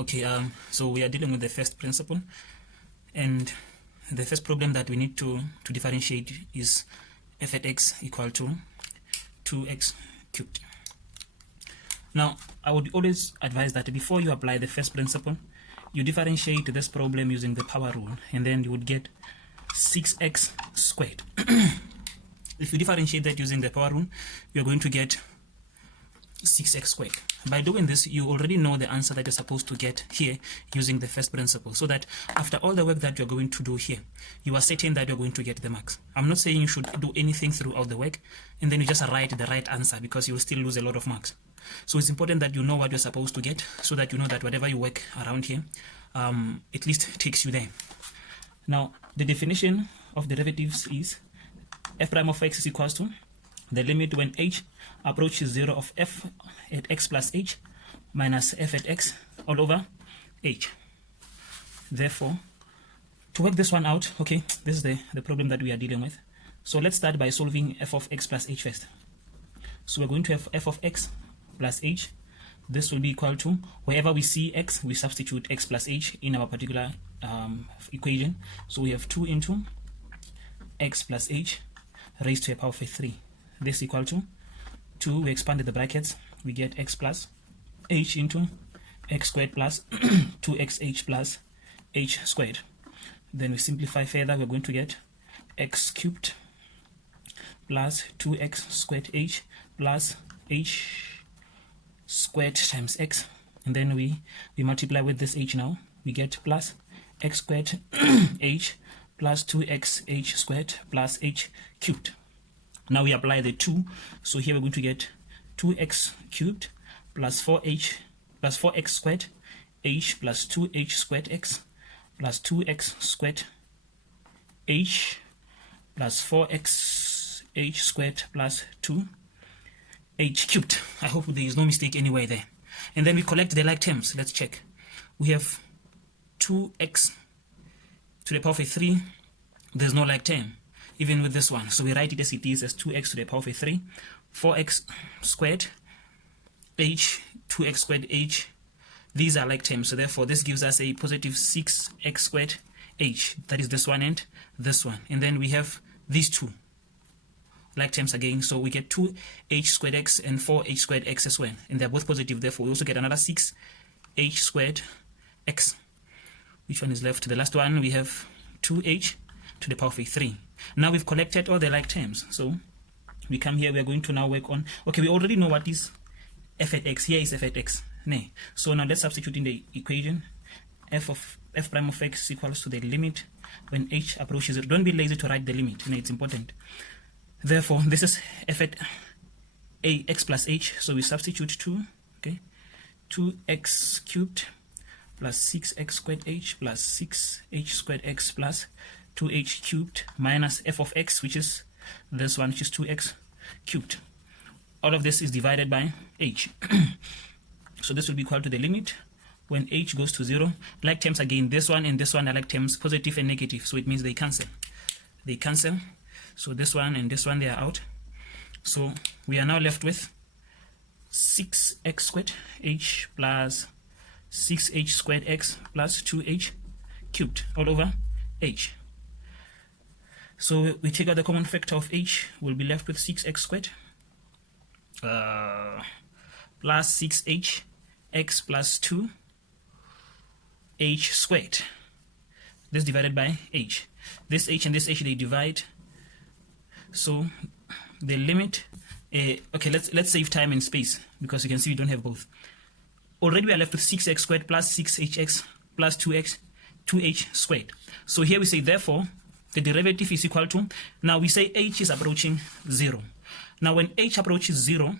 Okay, so we are dealing with the first principle, and the first problem that we need to differentiate is f at x equal to 2x cubed. Now, I would always advise that before you apply the first principle, you differentiate this problem using the power rule, and then you would get 6x squared. If you differentiate that using the power rule, you're going to get 6x squared. By doing this, you already know the answer that you're supposed to get here using the first principle, so that after all the work that you're going to do here, you are certain that you're going to get the marks. I'm not saying you should do anything throughout the work and then you just write the right answer, because you will still lose a lot of marks. So it's important that you know what you're supposed to get, so that you know that whatever you work around here, at least takes you there. Now, the definition of derivatives is f prime of x is equals to the limit when h approaches 0 of f at x plus h minus f at x all over h. Therefore, to work this one out, okay, this is the problem that we are dealing with. So let's start by solving f of x plus h first. So we're going to have f of x plus h. This will be equal to, wherever we see x, we substitute x plus h in our particular equation. So we have 2 into x plus h raised to a power of 3. This equal to 2, we expanded the brackets, we get x plus h into x squared plus 2xh plus h squared. Then we simplify further, we're going to get x cubed plus 2x squared h plus h squared times x, and then we multiply with this h now, we get plus x squared h plus 2xh squared plus h cubed. Now we apply the 2, so here we're going to get 2x cubed plus 4h plus 4x squared h plus 2h squared x plus 2x squared h plus 4x h squared plus 2h cubed. I hope there is no mistake anywhere there. And then we collect the like terms. Let's check. We have 2x to the power of 3. There's no like term even with this one, so we write it as it is, as 2x to the power of 3, 4x squared h, 2x squared h. These are like terms, so therefore this gives us a positive 6x squared h. That is this one and this one. And then we have these two like terms again, so we get 2h squared x and 4h squared x as well, and they're both positive. Therefore we also get another 6h squared x. Which one is left? The last one, we have 2h to the power of 3. Now we've collected all the like terms, so we come here, we are going to now work on, okay, we already know what is f at x. Here is f at x. Nay. So now let's substitute in the equation. F prime of x equals to the limit when h approaches it. Don't be lazy to write the limit. No, it's important. Therefore, this is f at x plus h. So we substitute 2. Okay, 2x cubed plus 6x squared h plus 6h squared x plus 2h cubed minus f of x, which is this one, which is 2x cubed. All of this is divided by h. So this will be equal to the limit when h goes to 0. Like terms again, this one and this one are like terms, positive and negative, so it means they cancel. They cancel. So this one and this one, they are out. So we are now left with 6x squared h plus 6h squared x plus 2h cubed all over h. So we take out the common factor of h, we'll be left with 6x squared plus 6h x plus 2h squared. This divided by h. This h and this h, they divide. So the limit, okay, let's save time and space, because you can see we don't have both. Already we are left with 6x squared plus 6hx plus 2h squared. So here we say, therefore, the derivative is equal to, now we say h is approaching 0. Now when h approaches 0,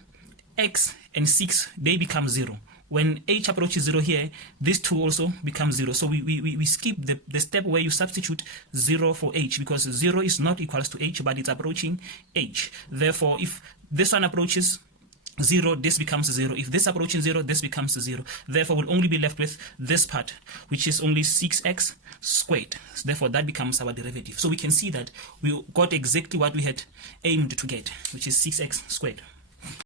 x and 6, they become 0. When h approaches 0 here, these two also become 0. So we skip the step where you substitute 0 for h, because 0 is not equals to h, but it's approaching h. Therefore, if this one approaches 0, this becomes 0. If this approaches 0, this becomes 0. Therefore, we'll only be left with this part, which is only 6x squared. So therefore, that becomes our derivative. So we can see that we got exactly what we had aimed to get, which is 6x squared.